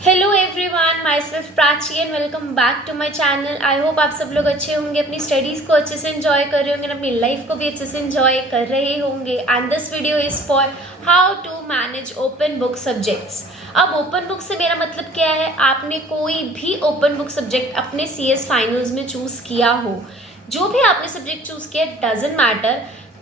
Hello everyone, myself Prachi and welcome back to my channel. I hope आप सब लोग अच्छे होंगे, अपनी स्टडीज़ को अच्छे से एंजॉय कर रहे होंगे, अपनी लाइफ को भी अच्छे से एंजॉय कर रहे होंगे। And this video is for how to manage open book subjects. अब ओपन बुक से मेरा मतलब क्या है, आपने कोई भी ओपन बुक सब्जेक्ट अपने CS फाइनल्स में चूज़ किया हो, जो भी आपने सब्जेक्ट चूज़ किया डजेंट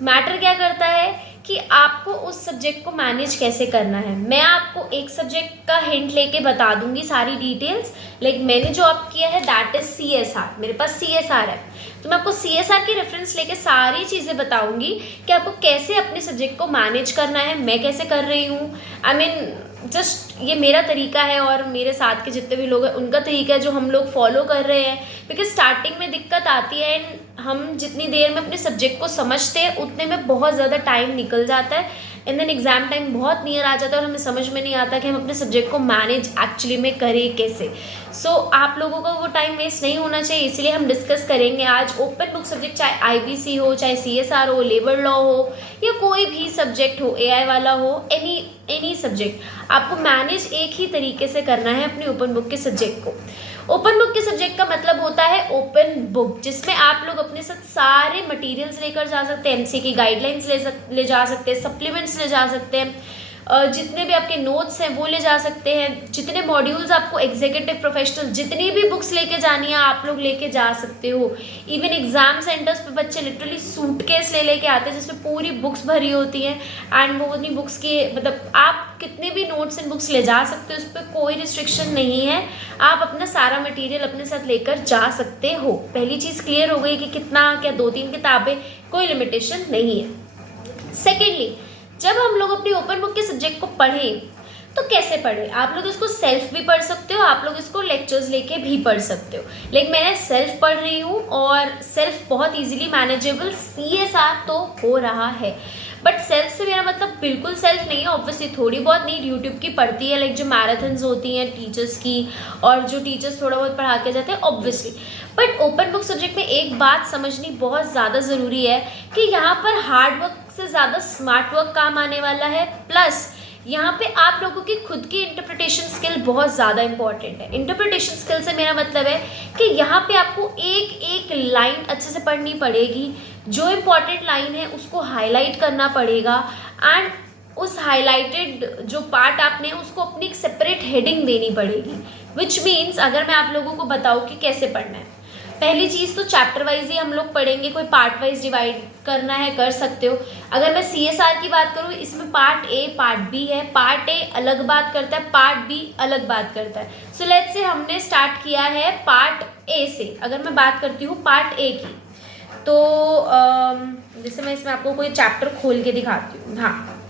मैटर क्या करता है कि आपको उस सब्जेक्ट को मैनेज कैसे करना है। मैं आपको एक सब्जेक्ट का हिंट लेके बता दूंगी सारी डिटेल्स। लाइक मैंने जो आप किया है दैट इज CSR, मेरे पास CSR है, तो मैं आपको CSR की रेफरेंस लेके सारी चीज़ें बताऊंगी कि आपको कैसे अपने सब्जेक्ट को मैनेज करना है, मैं कैसे कर रही हूँ। आई मीन जस्ट ये मेरा तरीका है और मेरे साथ के जितने भी लोग हैं उनका तरीका है जो हम लोग फॉलो कर रहे हैं। बिकॉज स्टार्टिंग में दिक्कत आती है एंड हम जितनी देर में अपने सब्जेक्ट को समझते हैं उतने में बहुत ज़्यादा टाइम निकल जाता है एंड देन एग्जाम टाइम बहुत नियर आ जाता है और हमें समझ में नहीं आता कि हम अपने सब्जेक्ट को मैनेज एक्चुअली में करें कैसे। सो आप लोगों का वो टाइम वेस्ट नहीं होना चाहिए, इसलिए हम डिस्कस करेंगे आज ओपन बुक सब्जेक्ट, चाहे IBC हो, चाहे CSR हो, लेबर लॉ हो या कोई भी सब्जेक्ट हो, AI वाला हो, एनी सब्जेक्ट आपको मैनेज एक ही तरीके से करना है अपनी ओपन बुक के सब्जेक्ट को। ओपन बुक के सब्जेक्ट का मतलब होता है ओपन बुक, जिसमें आप लोग अपने साथ सारे मटेरियल्स लेकर जा सकते हैं, MC की गाइडलाइंस ले जा सकते हैं, सप्लीमेंट्स ले जा सकते हैं, जितने भी आपके नोट्स हैं वो ले जा सकते हैं, जितने मॉड्यूल्स आपको एग्जीक्यूटिव प्रोफेशनल जितनी भी बुक्स लेके जानी है आप लोग लेके जा सकते हो। इवन एग्जाम सेंटर्स पे बच्चे लिटरली सूटकेस ले लेके आते हैं जिसमें पूरी बुक्स भरी होती हैं एंड वो उन्हीं बुक्स की मतलब आप कितने भी नोट्स एंड बुक्स ले जा सकते हो, उस पर कोई रिस्ट्रिक्शन नहीं है। आप अपना सारा मटेरियल अपने साथ लेकर जा सकते हो। पहली चीज़ क्लियर हो गई कि कितना क्या 2-3 किताबें, कोई लिमिटेशन नहीं है। सेकेंडली, जब हम लोग अपनी ओपन बुक के सब्जेक्ट को पढ़ें तो कैसे पढ़ें? आप लोग इसको सेल्फ भी पढ़ सकते हो, आप लोग इसको लेक्चर्स लेके भी पढ़ सकते हो। लेकिन मैं सेल्फ पढ़ रही हूँ और सेल्फ बहुत इजीली मैनेजेबल CSR तो हो रहा है। बट सेल्फ से मेरा मतलब बिल्कुल सेल्फ नहीं है, ऑब्वियसली थोड़ी बहुत नीड यूट्यूब की पड़ती है, लाइक जो मैराथन्स होती हैं टीचर्स की और जो टीचर्स थोड़ा बहुत पढ़ा के जाते हैं obviously. But open book subject में एक बात समझनी बहुत ज़्यादा ज़रूरी है कि यहाँ पर हार्ड वर्क से ज़्यादा स्मार्ट वर्क काम आने वाला है। प्लस यहाँ पे आप लोगों की खुद की इंटरप्रिटेशन स्किल बहुत ज़्यादा इंपॉर्टेंट है। इंटरप्रिटेशन स्किल से मेरा मतलब है कि यहाँ पे आपको एक एक लाइन अच्छे से पढ़नी पड़ेगी, जो इम्पॉर्टेंट लाइन है उसको हाईलाइट करना पड़ेगा एंड उस हाईलाइटेड जो पार्ट आपने उसको अपनी एक सेपरेट हेडिंग देनी पड़ेगी। विच मीन्स अगर मैं आप लोगों को बताऊँ कि कैसे पढ़ना है, पहली चीज़ तो चैप्टर वाइज ही हम लोग पढ़ेंगे, कोई पार्ट वाइज डिवाइड करना है कर सकते हो। अगर मैं CSR की बात करूँ, इसमें पार्ट A पार्ट B है। पार्ट A अलग बात करता है, पार्ट B अलग बात करता है। सो लेट्स से हमने स्टार्ट किया है पार्ट A से। अगर मैं बात करती हूँ पार्ट A की, तो जैसे मैं इसमें आपको कोई चैप्टर खोल के दिखाती हूँ। हाँ,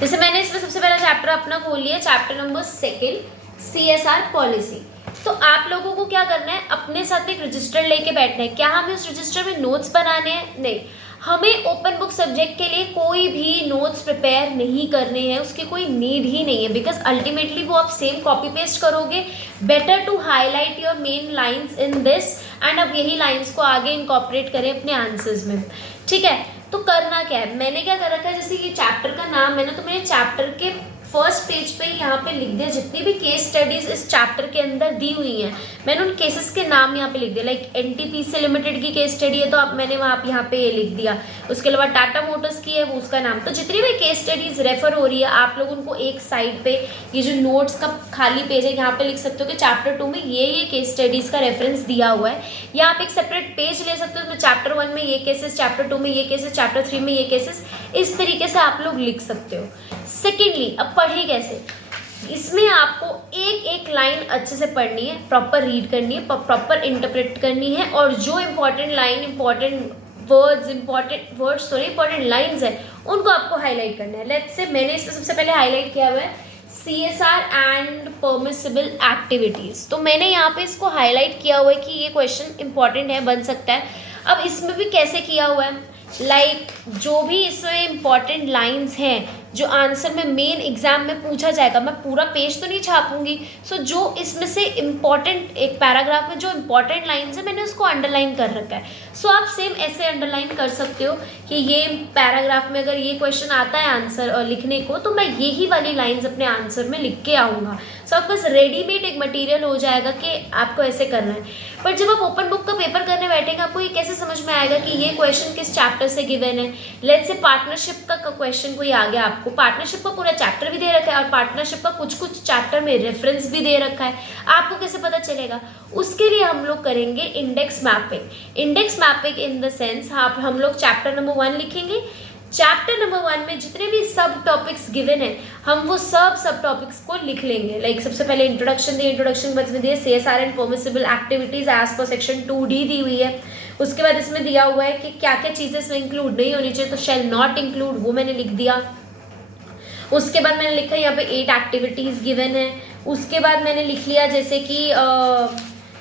जैसे मैंने इसमें सबसे पहला चैप्टर अपना खोल लिया, चैप्टर नंबर 2 CSR पॉलिसी। तो आप लोगों को क्या करना है, अपने साथ एक रजिस्टर लेके बैठना है। क्या हमें उस रजिस्टर में नोट्स बनाने हैं? नहीं, हमें ओपन बुक सब्जेक्ट के लिए कोई भी नोट्स प्रिपेयर नहीं करने हैं, उसकी कोई नीड ही नहीं है। बिकॉज अल्टीमेटली वो आप सेम कॉपी पेस्ट करोगे। Better to highlight your main lines in this and अब यही लाइन्स को आगे इनकॉर्पोरेट करें अपने आंसर्स में। ठीक है, तो करना क्या है, मैंने क्या कर रखा है, जैसे ये चैप्टर का नाम है ना, तो मैंने चैप्टर के फर्स्ट पेज पे यहाँ पे लिख दिया जितनी भी केस स्टडीज इस चैप्टर के अंदर दी हुई हैं, मैंने उन केसेस के नाम यहाँ पे लिख दिया। लाइक NTPC लिमिटेड की केस स्टडी है तो अब मैंने वहाँ पे यहाँ पे ये लिख दिया। उसके अलावा टाटा मोटर्स की है वो उसका नाम। तो जितनी भी केस स्टडीज रेफर हो रही है आप लोग उनको एक साइड पे, ये जो नोट्स का खाली पेज है यहाँ पे लिख सकते हो कि चैप्टर 2 में ये केस स्टडीज का रेफरेंस दिया हुआ है। या आप एक सेपरेट पेज ले सकते हो उसमें चैप्टर 1 में ये केसेस, चैप्टर 2 में ये केसेस, चैप्टर 3 में ये केसेस, इस तरीके से आप लोग लिख सकते हो। सेकेंडली, अब पढ़े कैसे, इसमें आपको एक एक लाइन अच्छे से पढ़नी है, प्रॉपर रीड करनी है, प्रॉपर इंटरप्रेट करनी है और जो इम्पोर्टेंट लाइन्स है उनको आपको हाईलाइट करना है। लेट्स से मैंने इसमें सबसे पहले हाईलाइट किया हुआ है CSR एंड परमिसिबल एक्टिविटीज़। तो मैंने यहाँ पे इसको हाईलाइट किया हुआ है कि ये क्वेश्चन इंपॉर्टेंट है, बन सकता है। अब इसमें भी कैसे किया हुआ है, लाइक जो भी इसमें इम्पॉर्टेंट लाइंस हैं जो आंसर में मेन एग्जाम में पूछा जाएगा, मैं पूरा पेज तो नहीं छापूंगी। सो जो इसमें से इम्पॉर्टेंट एक पैराग्राफ में जो इम्पॉर्टेंट लाइंस है मैंने उसको अंडरलाइन कर रखा है। सो आप सेम ऐसे अंडरलाइन कर सकते हो कि ये पैराग्राफ में अगर ये क्वेश्चन आता है आंसर लिखने को तो मैं यही वाली लाइंस अपने आंसर में लिख के आऊँगा। सो आपके पास रेडीमेड एक मटेरियल हो जाएगा कि आपको ऐसे करना है। बट जब आप ओपन बुक का पेपर करने बैठेंगे आपको ये कैसे समझ में आएगा कि ये क्वेश्चन किस चैप्टर से गिवन है। लेट्स से पार्टनरशिप का क्वेश्चन कोई आ गया, आपको पार्टनरशिप का पूरा चैप्टर भी दे रखा है और पार्टनरशिप का कुछ कुछ चैप्टर में रेफरेंस भी दे रखा है, आपको कैसे पता चलेगा। उसके लिए हम लोग करेंगे index mapping. Index mapping in the sense हम लोग चैप्टर नंबर 1 लिखेंगे। चैप्टर नंबर 1 में जितने भी सब टॉपिक्स गिवन है हम वो सब टॉपिक्स को लिख लेंगे। लाइक सबसे पहले इंट्रोडक्शन दी, इंट्रोडक्शन के बाद में दिए CSR and permissible activities as per section 2D दी हुई है। उसके बाद इसमें दिया हुआ है कि क्या क्या चीज़ें इसमें इंक्लूड नहीं होनी चाहिए, तो शैल नॉट इंक्लूड, वो मैंने लिख दिया। उसके बाद मैंने लिखा यहाँ पे 8 एक्टिविटीज़ गिवन है। उसके बाद मैंने लिख लिया जैसे कि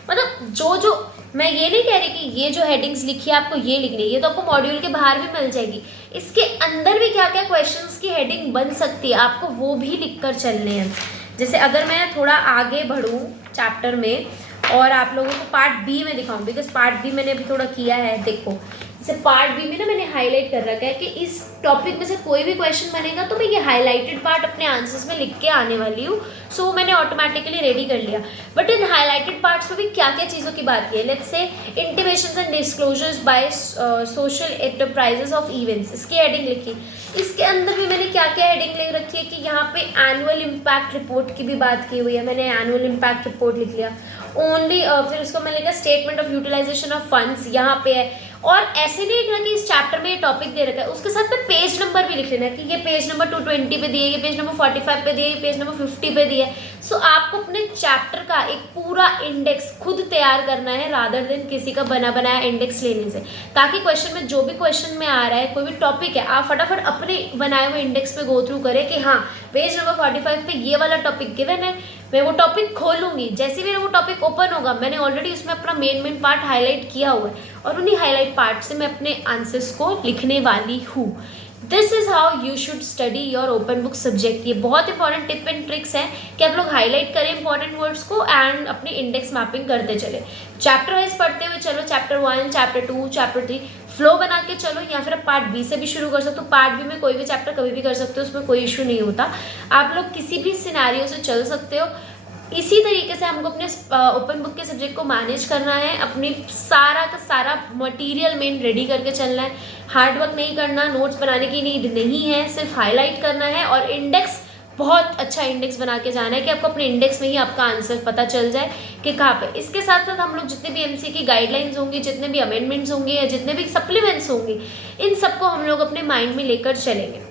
मतलब जो मैं ये नहीं कह रही कि ये जो हेडिंग्स लिखी है आपको ये लिखनी है, ये तो आपको मॉड्यूल के बाहर भी मिल जाएगी। इसके अंदर भी क्या क्या क्वेश्चंस की हेडिंग बन सकती है आपको वो भी लिख कर चलने हैं। जैसे अगर मैं थोड़ा आगे बढ़ूँ चैप्टर में और आप लोगों को पार्ट बी में दिखाऊँ, बिकॉज पार्ट बी मैंने अभी थोड़ा किया है। देखो जैसे पार्ट बी में ना मैंने हाईलाइट कर रखा है कि इस टॉपिक में से कोई भी क्वेश्चन बनेगा तो मैं ये हाईलाइटेड पार्ट अपने आंसर्स में लिख के आने वाली हूँ। सो मैंने ऑटोमेटिकली रेडी कर लिया। बट इन हाईलाइटेड पार्ट्स में भी क्या क्या चीज़ों की बात की है, let's say intimations and disclosures by social enterprises of events, इसकी हेडिंग लिखी। इसके अंदर भी मैंने क्या क्या हेडिंग लिख रखी है कि यहाँ पे एनुअल इम्पैक्ट रिपोर्ट की भी बात की हुई है, मैंने एनुअल इम्पैक्ट रिपोर्ट लिख लिया ओनली। फिर उसको मैंने लिखा statement of utilisation of funds यहाँ पे है। और ऐसे नहीं लिखना कि इस चैप्टर में ये टॉपिक दे रखा है, उसके साथ में पेज नंबर भी लिख लेना कि ये पेज नंबर 220 पे दिए, ये पेज नंबर 45 पे दिए, ये पेज नंबर 50 पे दिए। सो आपको अपने चैप्टर का एक पूरा इंडेक्स खुद तैयार करना है रादर देन किसी का बना बनाया इंडेक्स लेने से, ताकि क्वेश्चन में जो भी क्वेश्चन में आ रहा है कोई भी टॉपिक है आप फटाफट अपने बनाए हुए इंडेक्स में गो थ्रू करें कि हाँ पेज नंबर 45 पे ये वाला टॉपिक गिवन है, मैं वो टॉपिक खोलूंगी, जैसे भी वो टॉपिक ओपन होगा मैंने ऑलरेडी उसमें अपना मेन पार्ट हाईलाइट किया हुआ है और उन्हीं हाईलाइट पार्ट से मैं अपने आंसर्स को लिखने वाली हूँ। This is how you should study your open book subject. ये बहुत इंपॉर्टेंट टिप एंड ट्रिक्स हैं कि आप लोग हाईलाइट करें इंपॉर्टेंट वर्ड्स को एंड अपनी इंडेक्स मैपिंग करते चले। चैप्टर वाइज पढ़ते हुए चलो, चैप्टर 1, चैप्टर 2, चैप्टर 3 फ्लो बना के चलो, या फिर आप पार्ट बी से भी शुरू कर सकते हो। पार्ट बी में कोई भी चैप्टर कभी भी कर सकते हो, उसमें कोई इशू नहीं होता। आप लोग किसी भी सिनेरियो से चल सकते हो। इसी तरीके से हमको अपने ओपन बुक के सब्जेक्ट को मैनेज करना है, अपनी सारा का सारा मटेरियल मेन रेडी करके चलना है। हार्ड वर्क नहीं करना, नोट्स बनाने की नीड नहीं है, सिर्फ हाईलाइट करना है और इंडेक्स बहुत अच्छा इंडेक्स बना के जाना है कि आपको अपने इंडेक्स में ही आपका आंसर पता चल जाए कि कहाँ पे। इसके साथ साथ हम लोग जितने भी एमसी की गाइडलाइंस होंगी, जितने भी अमेंडमेंट्स होंगे या जितने भी सप्लीमेंट्स होंगे, इन सबको हम लोग अपने माइंड में लेकर चलेंगे।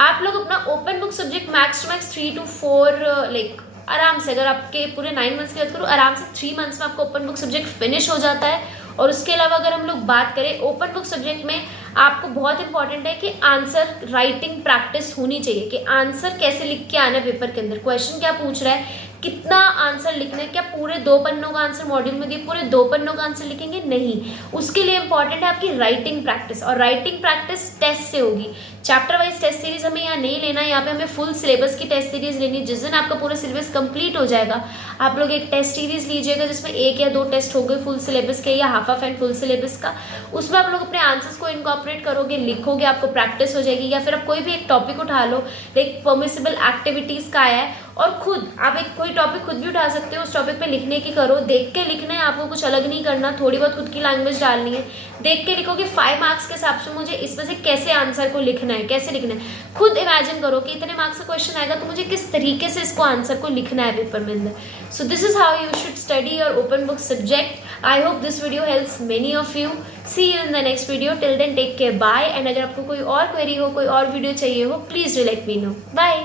आप लोग अपना open book subject max to max 3 to 4 like आराम से, अगर आपके पूरे 9 मंथ्स की बात करूँ, आराम से 3 मंथ्स में आपको ओपन बुक सब्जेक्ट फिनिश हो जाता है। और उसके अलावा अगर हम लोग बात करें ओपन बुक सब्जेक्ट में, आपको बहुत इंपॉर्टेंट है कि आंसर राइटिंग प्रैक्टिस होनी चाहिए कि आंसर कैसे लिख के आना है पेपर के अंदर, क्वेश्चन क्या पूछ रहा है, कितना आंसर लिखना है, क्या पूरे 2 पन्नों का आंसर मॉड्यूल में दिए पूरे 2 पन्नों का आंसर लिखेंगे, नहीं। उसके लिए इंपॉर्टेंट है आपकी राइटिंग प्रैक्टिस, और राइटिंग प्रैक्टिस टेस्ट से होगी। चैप्टर वाइज टेस्ट सीरीज हमें यहाँ नहीं लेना, यहाँ पे हमें फुल सिलेबस की टेस्ट सीरीज लेनी। जिस दिन आपका पूरा सिलेबस कंप्लीट हो जाएगा आप लोग एक टेस्ट सीरीज लीजिएगा जिसमें 1 या 2 टेस्ट हो गए फुल सिलेबस के या half of and full syllabus का। उसमें आप लोग अपने आंसर्स को इनकॉर्पोरेट करोगे, लिखोगे, आपको प्रैक्टिस हो जाएगी। या फिर आप कोई भी एक टॉपिक उठा लो, लाइक परमिसिबल एक्टिविटीज़ का आया है, और खुद आप एक कोई टॉपिक खुद भी उठा सकते हो, उस टॉपिक पे लिखने की करो, देख के लिखना है, आपको कुछ अलग नहीं करना, थोड़ी बहुत खुद की लैंग्वेज डालनी है, देख के लिखोगे 5 मार्क्स के हिसाब से मुझे इसमें से कैसे आंसर को लिखना है, कैसे लिखना है। खुद इमेजिन करो कि इतने मार्क्स का क्वेश्चन आएगा तो मुझे किस तरीके से इसको आंसर को लिखना है पेपर में अंदर। So this is how you should study your open book subject. I hope this video helps many of you. See you in the next video. Till then take care, bye. And अगर आपको कोई और query हो, कोई और video चाहिए हो, please do let me know. Bye.